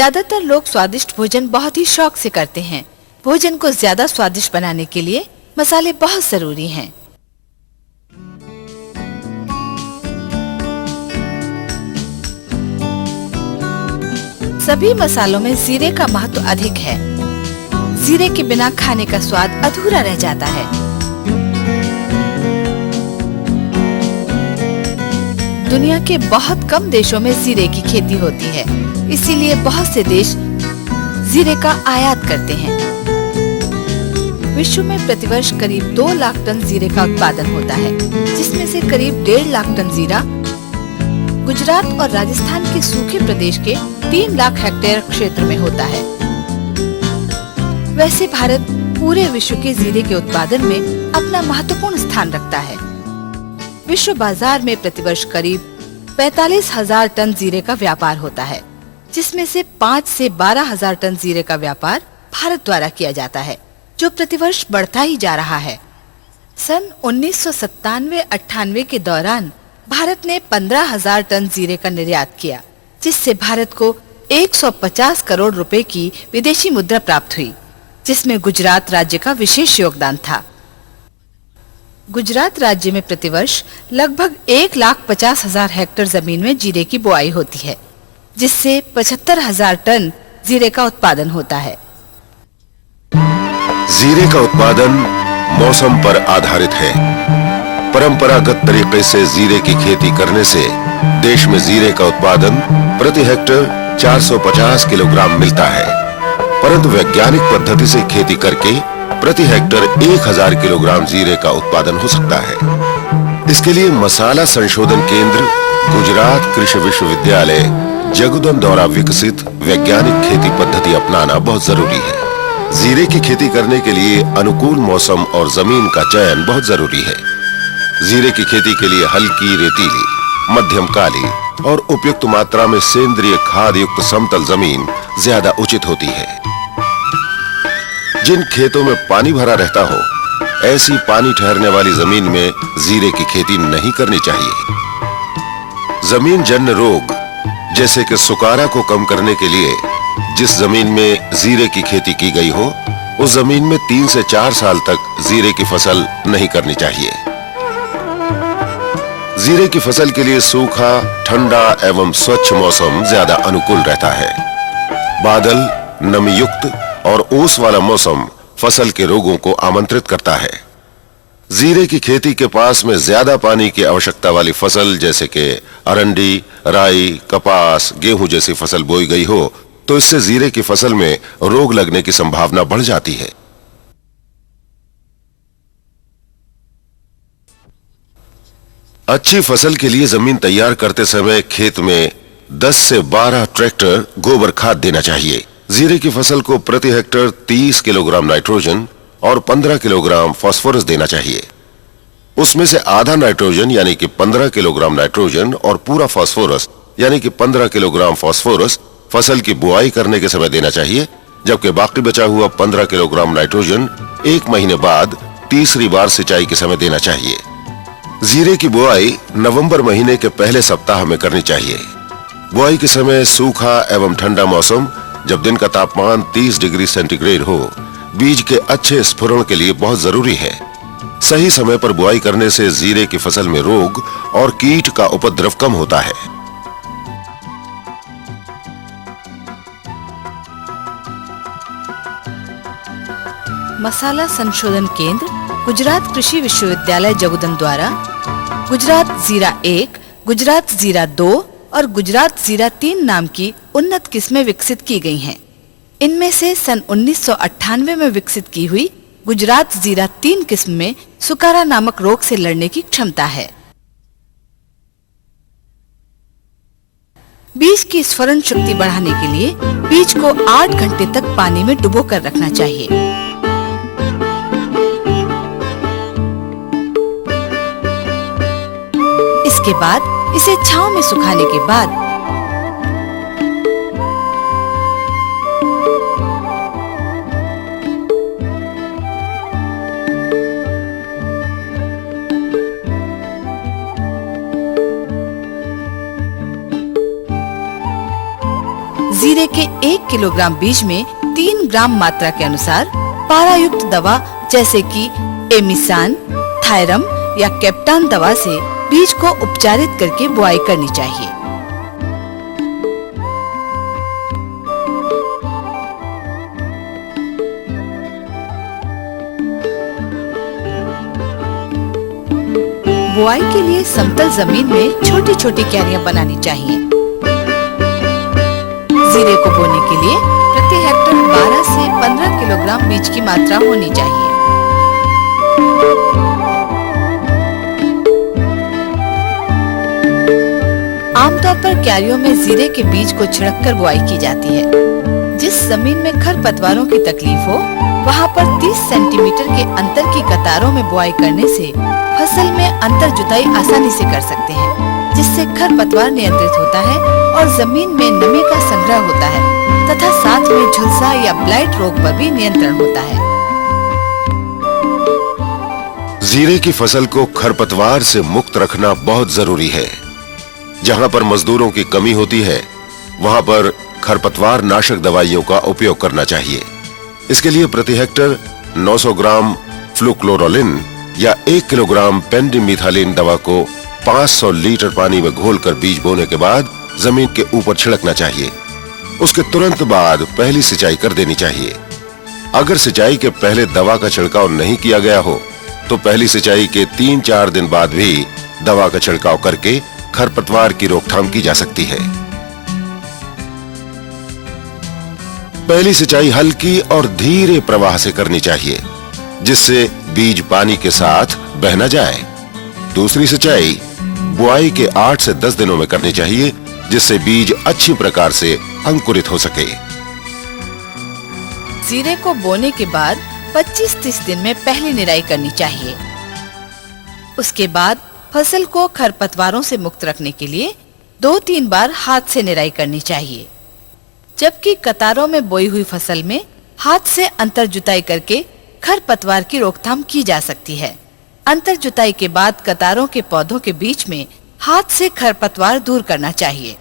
ज्यादातर लोग स्वादिष्ट भोजन बहुत ही शौक से करते हैं। भोजन को ज्यादा स्वादिष्ट बनाने के लिए मसाले बहुत जरूरी हैं। सभी मसालों में जीरे का महत्व अधिक है। जीरे के बिना खाने का स्वाद अधूरा रह जाता है। दुनिया के बहुत कम देशों में जीरे की खेती होती है, इसीलिए बहुत से देश जीरे का आयात करते हैं। विश्व में प्रतिवर्ष करीब 2 लाख टन जीरे का उत्पादन होता है, जिसमें से करीब 1.5 लाख टन जीरा गुजरात और राजस्थान के सूखे प्रदेश के 3 लाख हेक्टेयर क्षेत्र में होता है। वैसे भारत पूरे विश्व के जीरे के उत्पादन में अपना महत्वपूर्ण स्थान रखता है। विश्व बाजार में प्रतिवर्ष करीब 45,000 टन जीरे का व्यापार होता है, जिसमें से 5 से 12,000 टन जीरे का व्यापार भारत द्वारा किया जाता है, जो प्रतिवर्ष बढ़ता ही जा रहा है। सन 1997-98 के दौरान भारत ने 15,000 टन जीरे का निर्यात किया, जिससे भारत को 150 करोड़ रुपए की विदेशी मुद्रा प्राप्त हुई, जिसमें गुजरात राज्य का विशेष योगदान था। गुजरात राज्य में प्रतिवर्ष लगभग 1,50,000 हेक्टेयर जमीन में जीरे की बुआई होती है, जिससे 75,000 टन जीरे का उत्पादन होता है। जीरे का उत्पादन मौसम पर आधारित है। परंपरागत तरीके से जीरे की खेती करने से देश में जीरे का उत्पादन प्रति हेक्टेयर 450 किलोग्राम मिलता है, परंतु वैज्ञानिक पद्धति से खेती करके प्रति हेक्टेयर 1000 किलोग्राम जीरे का उत्पादन हो सकता है। इसके लिए मसाला संशोधन केंद्र गुजरात कृषि विश्वविद्यालय जगुदन द्वारा विकसित वैज्ञानिक खेती पद्धति अपनाना बहुत जरूरी है। जीरे की खेती करने के लिए अनुकूल मौसम और जमीन का चयन बहुत जरूरी है। जीरे की खेती के लिए हल्की रेतीली, मध्यम काली और उपयुक्त मात्रा में सेंद्रीय खाद युक्त समतल जमीन ज्यादा उचित होती है। जिन खेतों में पानी भरा रहता हो, ऐसी पानी ठहरने वाली जमीन में जीरे की खेती नहीं करनी चाहिए। जमीन जन्य रोग जैसे कि सुकारा को कम करने के लिए जिस जमीन में जीरे की खेती की गई हो, उस जमीन में 3 से 4 साल तक जीरे की फसल नहीं करनी चाहिए। जीरे की फसल के लिए सूखा, ठंडा एवं स्वच्छ मौसम ज्यादा अनुकूल रहता है। बादल, नमी युक्त और ओस वाला मौसम फसल के रोगों को आमंत्रित करता है। जीरे की खेती के पास में ज्यादा पानी की आवश्यकता वाली फसल जैसे कि अरंडी, राई, कपास, गेहूं जैसी फसल बोई गई हो, तो इससे जीरे की फसल में रोग लगने की संभावना बढ़ जाती है। अच्छी फसल के लिए जमीन तैयार करते समय खेत में 10 से 12 ट्रैक्टर गोबर खाद देना चाहिए। जीरे की फसल को प्रति हेक्टेयर 30 किलोग्राम नाइट्रोजन और 15 किलोग्राम फास्फोरस देना चाहिए। उसमें से आधा नाइट्रोजन यानी कि 15 किलोग्राम नाइट्रोजन और पूरा फास्फोरस यानी कि 15 किलोग्राम फास्फोरस फसल की बुआई करने के समय देना चाहिए, जबकि बाकी बचा हुआ 15 किलोग्राम नाइट्रोजन 1 महीने बाद तीसरी बार सिंचाई के समय देना चाहिए। जीरे की बुआई नवंबर महीने के पहले सप्ताह में करनी चाहिए। बुआई के समय सूखा एवं ठंडा मौसम, जब दिन का तापमान 30 डिग्री सेंटीग्रेड हो, बीज के अच्छे स्फुरण के लिए बहुत जरूरी है। सही समय पर बुआई करने से जीरे की फसल में रोग और कीट का उपद्रव कम होता है। मसाला संशोधन केंद्र गुजरात कृषि विश्वविद्यालय जगुदन द्वारा गुजरात जीरा 1, गुजरात जीरा 2 और गुजरात जीरा 3 नाम की उन्नत किस्में विकसित की गई हैं। इनमें से सन 1998 में विकसित की हुई गुजरात जीरा 3 किस्म में सुकारा नामक रोग से लड़ने की क्षमता है। बीज की स्फुरण शक्ति बढ़ाने के लिए बीज को 8 घंटे तक पानी में डुबो कर रखना चाहिए। इसके बाद इसे छांव में सुखाने के बाद जीरे के 1 किलोग्राम बीज में 3 ग्राम मात्रा के अनुसार पारायुक्त दवा जैसे कि एमिसान, थायरम या कैप्टान दवा से बीज को उपचारित करके बुआई करनी चाहिए। बुआई के लिए समतल जमीन में छोटी छोटी क्यारियां बनानी चाहिए। जीरे को बोने के लिए प्रति हेक्टर 12 से 15 किलोग्राम बीज की मात्रा होनी चाहिए। आमतौर पर क्यारियों में जीरे के बीज को छिड़ककर बुआई की जाती है। जिस जमीन में खरपतवारों की तकलीफ हो, वहां पर 30 सेंटीमीटर के अंतर की कतारों में बुआई करने से फसल में अंतर जुताई आसानी से कर सकते हैं, जिससे खरपतवार नियंत्रित होता है और जमीन में नमी का संग्रह होता है तथा साथ में झुलसा या ब्लाइट रोग पर भी नियंत्रण होता है। जीरे की फसल को खरपतवार से मुक्त रखना बहुत जरूरी है। जहां पर मजदूरों की कमी होती है, वहां पर खरपतवार नाशक दवाइयों का उपयोग करना चाहिए। इसके लिए प्रति हेक्टर 900 ग्राम फ्लुक्लोरोलिन या 1 किलोग्राम पेंडिमिथालिन दवा को 500 लीटर पानी में घोलकर बीज बोने के बाद जमीन के ऊपर छिड़कना चाहिए। उसके तुरंत बाद पहली सिंचाई कर देनी चाहिए। अगर सिंचाई के पहले दवा का छिड़काव नहीं किया गया हो, तो पहली सिंचाई के 3-4 दिन बाद भी दवा का छिड़काव करके खरपतवार की रोकथाम की जा सकती है। पहली सिंचाई हल्की और धीरे प्रवाह से करनी चाहिए, जिससे बीज पानी के साथ बह न जाए। दूसरी सिंचाई बुआई के 8 से 10 दिनों में करनी चाहिए, जिससे बीज अच्छी प्रकार से अंकुरित हो सके। जीरे को बोने के बाद 25-30 दिन में पहली निराई करनी चाहिए। उसके बाद फसल को खरपतवारों से मुक्त रखने के लिए 2-3 बार हाथ से निराई करनी चाहिए, जबकि कतारों में बोई हुई फसल में हाथ से अंतर जुताई करके खरपतवार की रोकथाम की जा सकती है। अंतर जुताई के बाद कतारों के पौधों के बीच में हाथ से खरपतवार दूर करना चाहिए।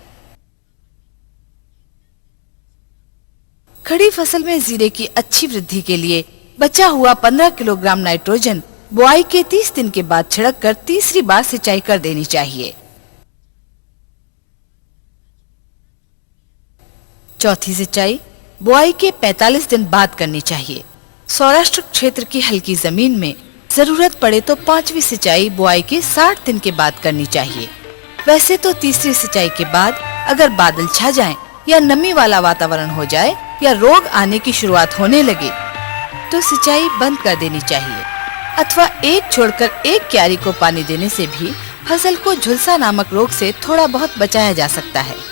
खड़ी फसल में जीरे की अच्छी वृद्धि के लिए बचा हुआ 15 किलोग्राम नाइट्रोजन बुआई के 30 दिन के बाद छिड़ककर तीसरी बार सिंचाई कर देनी चाहिए। चौथी सिंचाई बुआई के 45 दिन बाद करनी चाहिए। सौराष्ट्र क्षेत्र की हल्की जमीन में जरूरत पड़े तो 5वीं सिंचाई बुआई के 60 दिन के बाद करनी चाहिए। वैसे तो तीसरी सिंचाई के बाद अगर बादल छा जाएं या नमी वाला वातावरण हो जाए या रोग आने की शुरुआत होने लगे, तो सिंचाई बंद कर देनी चाहिए, अथवा एक छोड़कर एक क्यारी को पानी देने से भी फसल को झुलसा नामक रोग से थोड़ा बहुत बचाया जा सकता है।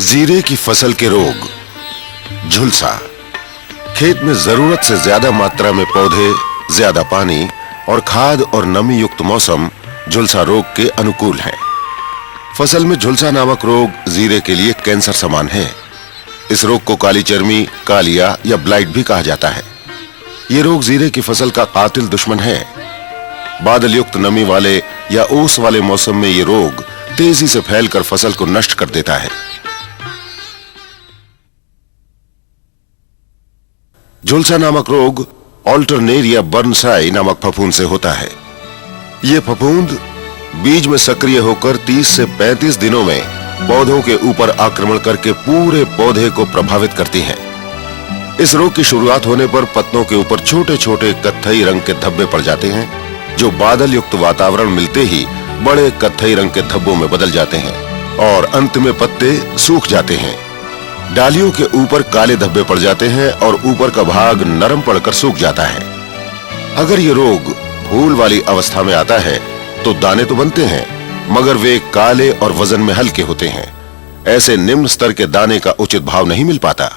जीरे की फसल के रोग। झुलसा। खेत में जरूरत से ज्यादा मात्रा में पौधे, ज्यादा पानी और खाद और नमी युक्त मौसम झुलसा रोग के अनुकूल है। फसल में झुलसा नामक रोग जीरे के लिए कैंसर समान है। इस रोग को काली चर्मी, कालिया या ब्लाइट भी कहा जाता है। ये रोग जीरे की फसल का कातिल दुश्मन है। बादल युक्त नमी वाले या ओस वाले मौसम में ये रोग तेजी से फैलकर फसल को नष्ट कर देता है। झुलसा नामक रोग ऑल्टरनेरिया बर्नसाई नामक फफूंद से होता है। यह फफूंद बीज में सक्रिय होकर 30 से 35 दिनों में पौधों के ऊपर आक्रमण करके पूरे पौधे को प्रभावित करती है। इस रोग की शुरुआत होने पर पत्तों के ऊपर छोटे छोटे कत्थई रंग के धब्बे पड़ जाते हैं, जो बादल युक्त वातावरण मिलते ही बड़े कत्थई रंग के धब्बों में बदल जाते हैं और अंत में पत्ते सूख जाते हैं। डालियों के ऊपर काले धब्बे पड़ जाते हैं और ऊपर का भाग नरम पड़कर सूख जाता है। अगर ये रोग फूल वाली अवस्था में आता है तो दाने तो बनते हैं, मगर वे काले और वजन में हल्के होते हैं। ऐसे निम्न स्तर के दाने का उचित भाव नहीं मिल पाता।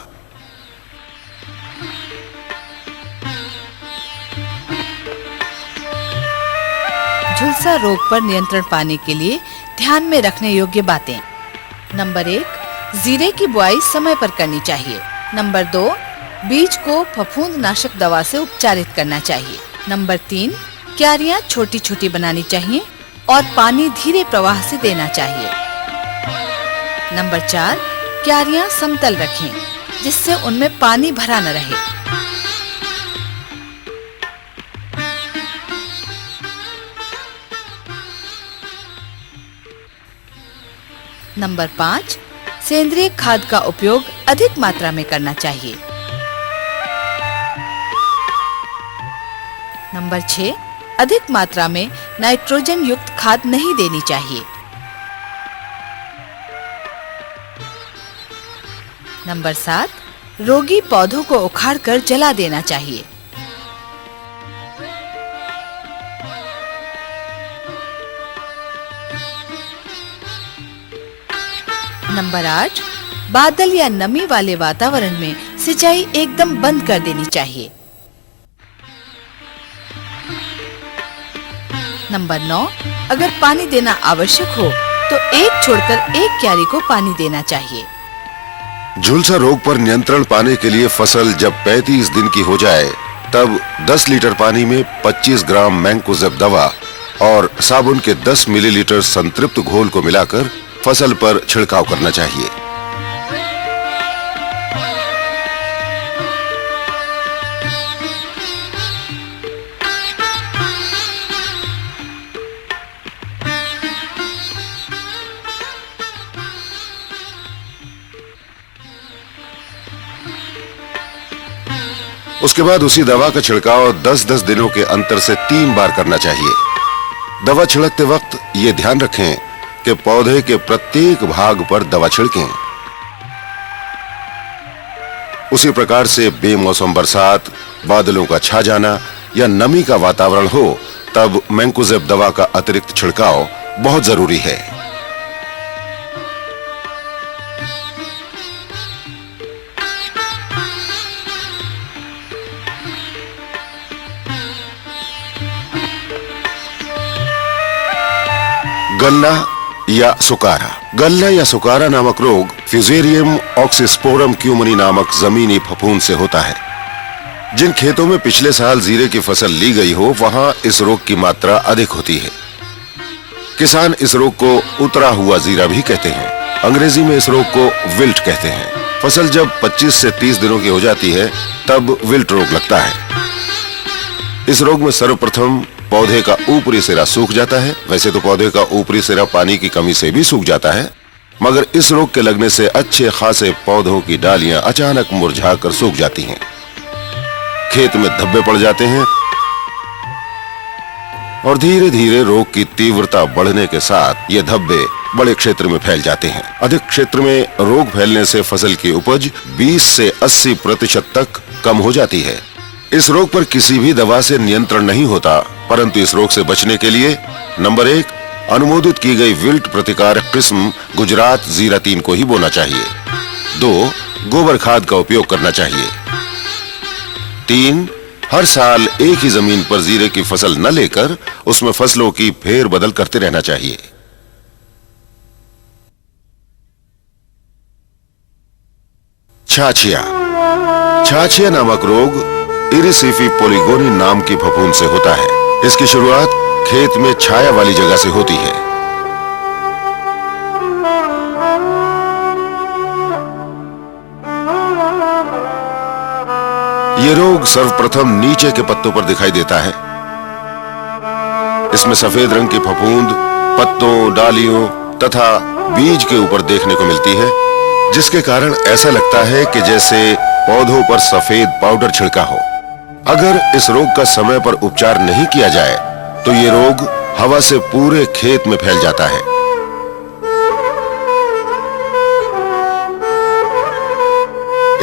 झुलसा रोग पर नियंत्रण पाने के लिए ध्यान में रखने योग्य बातें। नंबर 1, जीरे की बुआई समय पर करनी चाहिए। नंबर 2, बीज को फफूंदनाशक दवा से उपचारित करना चाहिए। नंबर 3, क्यारियां छोटी छोटी बनानी चाहिए और पानी धीरे प्रवाह से देना चाहिए। नंबर 4, क्यारियां समतल रखें जिससे उनमें पानी भरा न रहे। नंबर 5, सेंद्रीय खाद का उपयोग अधिक मात्रा में करना चाहिए। नंबर 6, अधिक मात्रा में नाइट्रोजन युक्त खाद नहीं देनी चाहिए। नंबर 7, रोगी पौधों को उखाड़कर जला देना चाहिए। नंबर 8, बादल या नमी वाले वातावरण में सिंचाई एकदम बंद कर देनी चाहिए। नंबर 9, अगर पानी देना आवश्यक हो तो एक छोड़कर एक क्यारी को पानी देना चाहिए। झुलसा रोग पर नियंत्रण पाने के लिए फसल जब 35 दिन की हो जाए तब 10 लीटर पानी में 25 ग्राम मैंकोजेब दवा और साबुन के 10 मिलीलीटर संतृप्त घोल को मिलाकर फसल पर छिड़काव करना चाहिए। उसके बाद उसी दवा का छिड़काव 10-10 दिनों के अंतर से 3 बार करना चाहिए। दवा छिड़कते वक्त ये ध्यान रखें कि पौधे के प्रत्येक भाग पर दवा छिड़कें। उसी प्रकार से बेमौसम बरसात, बादलों का छा जाना या नमी का वातावरण हो तब मैंकोजेब दवा का अतिरिक्त छिड़काव बहुत जरूरी है। गल्ला या सुकारा नामक रोग फ्यूजेरियम ऑक्सीस्पोरम क्यूमनी नामक जमीनी फफूंद से होता है। जिन खेतों में पिछले साल जीरे की फसल ली गई हो वहां इस रोग की मात्रा अधिक होती है। किसान इस रोग को उतरा हुआ जीरा भी कहते हैं। अंग्रेजी में इस रोग को विल्ट कहते हैं। फसल जब 25 से 30 दिनों की हो जाती है तब विल्ट रोग लगता है। इस रोग में सर्वप्रथम पौधे का ऊपरी सिरा सूख जाता है। वैसे तो पौधे का ऊपरी सिरा पानी की कमी से भी सूख जाता है, मगर इस रोग के लगने से अच्छे खासे पौधों की डालियां अचानक मुरझाकर सूख जाती हैं। खेत में धब्बे पड़ जाते हैं और धीरे धीरे रोग की तीव्रता बढ़ने के साथ ये धब्बे बड़े क्षेत्र में फैल जाते हैं। अधिक क्षेत्र में रोग फैलने से फसल की उपज 20 से 80% तक कम हो जाती है। इस रोग पर किसी भी दवा से नियंत्रण नहीं होता, परंतु इस रोग से बचने के लिए नंबर 1, अनुमोदित की गई विल्ट प्रतिकारक किस्म गुजरात जीरा 3 को ही बोना चाहिए। 2, गोबर खाद का उपयोग करना चाहिए। 3, हर साल एक ही जमीन पर जीरे की फसल न लेकर उसमें फसलों की फेर बदल करते रहना चाहिए। छाछिया नामक रोग इरिसिफी पोलिगोनी नाम की फफूंद से होता है। इसकी शुरुआत खेत में छाया वाली जगह से होती है। ये रोग सर्वप्रथम नीचे के पत्तों पर दिखाई देता है। इसमें सफेद रंग की फफूंद पत्तों, डालियों तथा बीज के ऊपर देखने को मिलती है, जिसके कारण ऐसा लगता है कि जैसे पौधों पर सफेद पाउडर छिड़का हो। अगर इस रोग का समय पर उपचार नहीं किया जाए तो ये रोग हवा से पूरे खेत में फैल जाता है।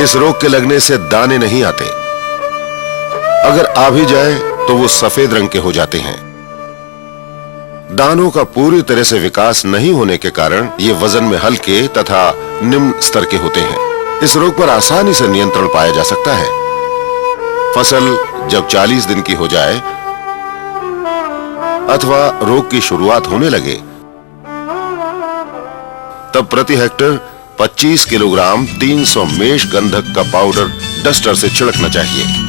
इस रोग के लगने से दाने नहीं आते। अगर आ भी जाए तो वो सफेद रंग के हो जाते हैं। दानों का पूरी तरह से विकास नहीं होने के कारण ये वजन में हल्के तथा निम्न स्तर के होते हैं। इस रोग पर आसानी से नियंत्रण पाया जा सकता है। फसल जब 40 दिन की हो जाए अथवा रोग की शुरुआत होने लगे तब प्रति हेक्टर 25 किलोग्राम 300 मेष गंधक का पाउडर डस्टर से छिड़कना चाहिए।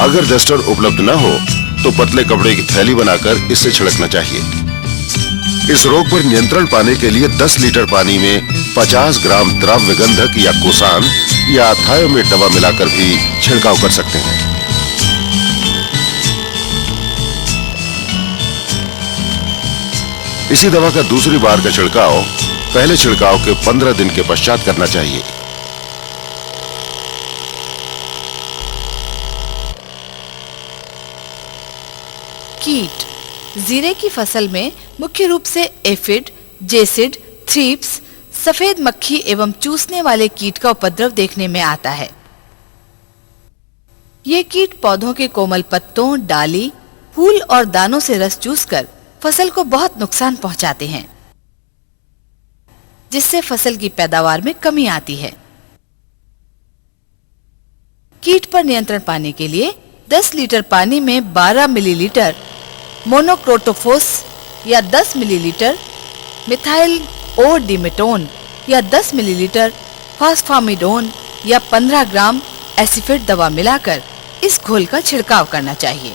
अगर डस्टर उपलब्ध न हो तो पतले कपड़े की थैली बनाकर इससे छिड़कना चाहिए। इस रोग पर नियंत्रण पाने के लिए 10 लीटर पानी में 50 ग्राम द्रव्य गंधक या कोसान या थायोमेट दवा मिलाकर भी छिड़काव कर सकते हैं। इसी दवा का दूसरी बार का छिड़काव पहले छिड़काव के 15 दिन के पश्चात करना चाहिए। कीट। जीरे की फसल में मुख्य रूप से एफिड, जेसिड, थ्रिप्स, सफेद मक्खी एवं चूसने वाले कीट का उपद्रव देखने में आता है। ये कीट पौधों के कोमल पत्तों, डाली, फूल और दानों से रस चूसकर फसल को बहुत नुकसान पहुंचाते हैं, जिससे फसल की पैदावार में कमी आती है। कीट पर नियंत्रण पाने के लिए 10 लीटर पानी में 12 मिलीलीटर मोनोक्रोटोफॉस या 10 मिलीलीटर मिथाइल ओडिमेटोन या 10 मिलीलीटर फॉस्फामिडोन या 15 ग्राम एसिफेट दवा मिलाकर इस घोल का छिड़काव करना चाहिए।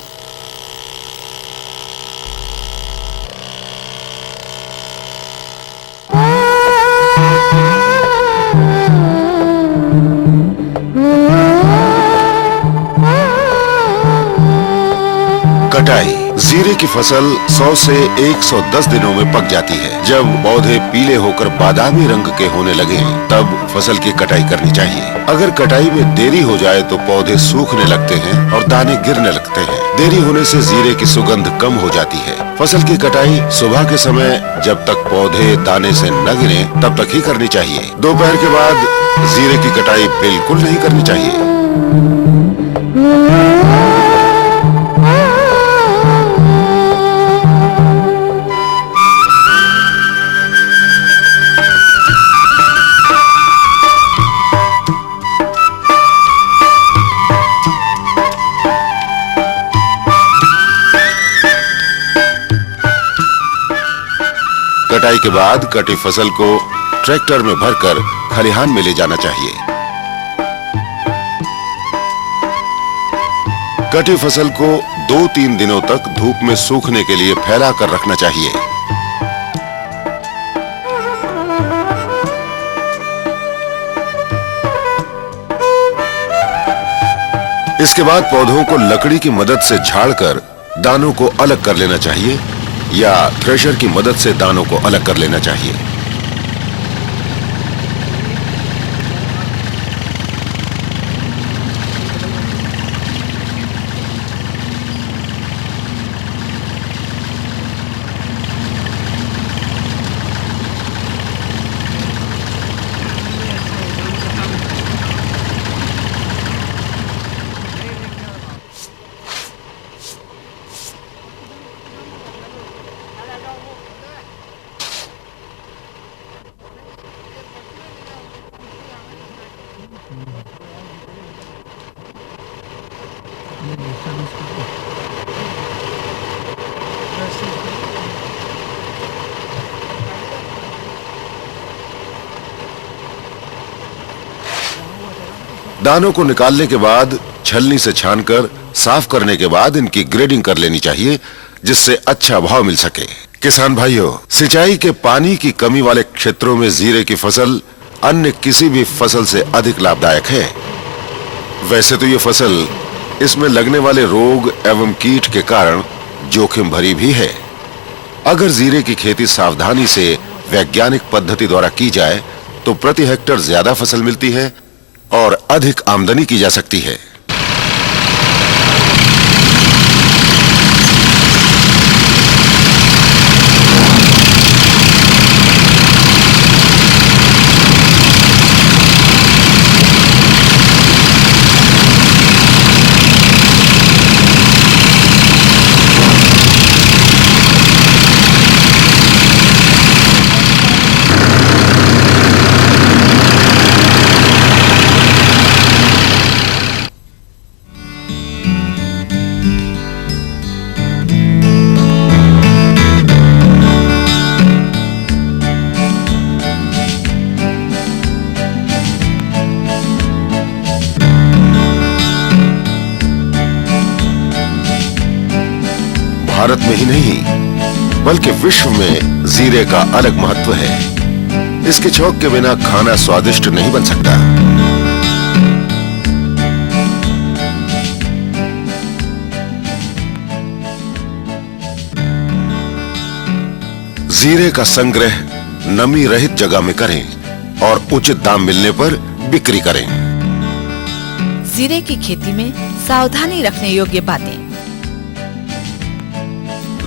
कटाई। जीरे की फसल 100 से 110 दिनों में पक जाती है। जब पौधे पीले होकर बादामी रंग के होने लगे तब फसल की कटाई करनी चाहिए। अगर कटाई में देरी हो जाए तो पौधे सूखने लगते हैं और दाने गिरने लगते हैं। देरी होने से जीरे की सुगंध कम हो जाती है। फसल की कटाई सुबह के समय जब तक पौधे दाने से न गिरे तब तक ही करनी चाहिए। दोपहर के बाद जीरे की कटाई बिल्कुल नहीं करनी चाहिए। कटाई के बाद कटी फसल को ट्रैक्टर में भरकर खलिहान में ले जाना चाहिए। कटी फसल को 2-3 दिनों तक धूप में सूखने के लिए फैला कर रखना चाहिए। इसके बाद पौधों को लकड़ी की मदद से झाड़कर दानों को अलग कर लेना चाहिए या थ्रेशर की मदद से दानों को अलग कर लेना चाहिए। दानों को निकालने के बाद छलनी से छानकर साफ करने के बाद इनकी ग्रेडिंग कर लेनी चाहिए, जिससे अच्छा भाव मिल सके। किसान भाइयों, सिंचाई के पानी की कमी वाले क्षेत्रों में जीरे की फसल अन्य किसी भी फसल से अधिक लाभदायक है। वैसे तो ये फसल इसमें लगने वाले रोग एवं कीट के कारण जोखिम भरी भी है। अगर जीरे की खेती सावधानी से वैज्ञानिक पद्धति द्वारा की जाए तो प्रति हेक्टेयर ज्यादा फसल मिलती है और अधिक आमदनी की जा सकती है। भारत में ही नहीं बल्कि विश्व में जीरे का अलग महत्व है। इसके छौंक के बिना खाना स्वादिष्ट नहीं बन सकता। जीरे का संग्रह नमी रहित जगह में करें और उचित दाम मिलने पर बिक्री करें। जीरे की खेती में सावधानी रखने योग्य बातें।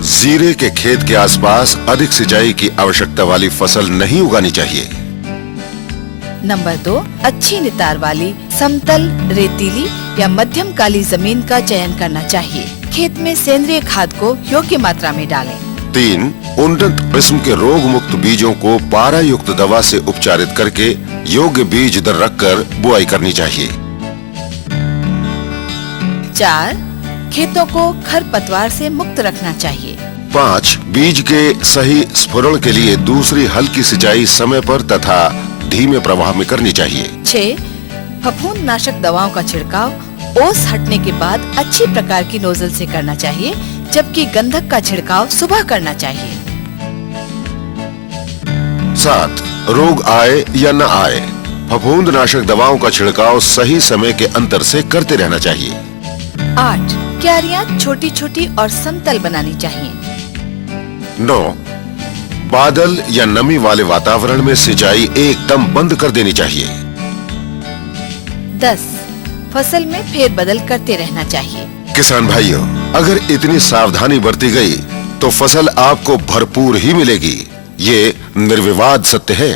जीरे के खेत के आसपास अधिक सिंचाई की आवश्यकता वाली फसल नहीं उगानी चाहिए। नंबर 2, अच्छी नितार वाली समतल, रेतीली या मध्यम काली जमीन का चयन करना चाहिए। खेत में सेंद्रिय खाद को योग्य मात्रा में डालें। 3, उन्नत किस्म के रोग मुक्त बीजों को पारा युक्त दवा से उपचारित करके योग्य बीज दर रखकर बुआई करनी चाहिए। 4, खेतों को खरपतवार से मुक्त रखना चाहिए। 5, बीज के सही स्फुरण के लिए दूसरी हल्की सिंचाई समय पर तथा धीमे प्रवाह में करनी चाहिए। 6, फफूंद नाशक दवाओं का छिड़काव ओस हटने के बाद अच्छी प्रकार की नोजल से करना चाहिए, जबकि गंधक का छिड़काव सुबह करना चाहिए। 7, रोग आए या न आए, फफूंद नाशक दवाओं का छिड़काव सही समय के अंतर से करते रहना चाहिए। 8, क्यारियां छोटी छोटी और समतल बनानी चाहिए। 9, बादल या नमी वाले वातावरण में सिंचाई एकदम बंद कर देनी चाहिए। 10, फसल में फेरबदल करते रहना चाहिए। किसान भाइयों, अगर इतनी सावधानी बरती गई तो फसल आपको भरपूर ही मिलेगी। ये निर्विवाद सत्य है।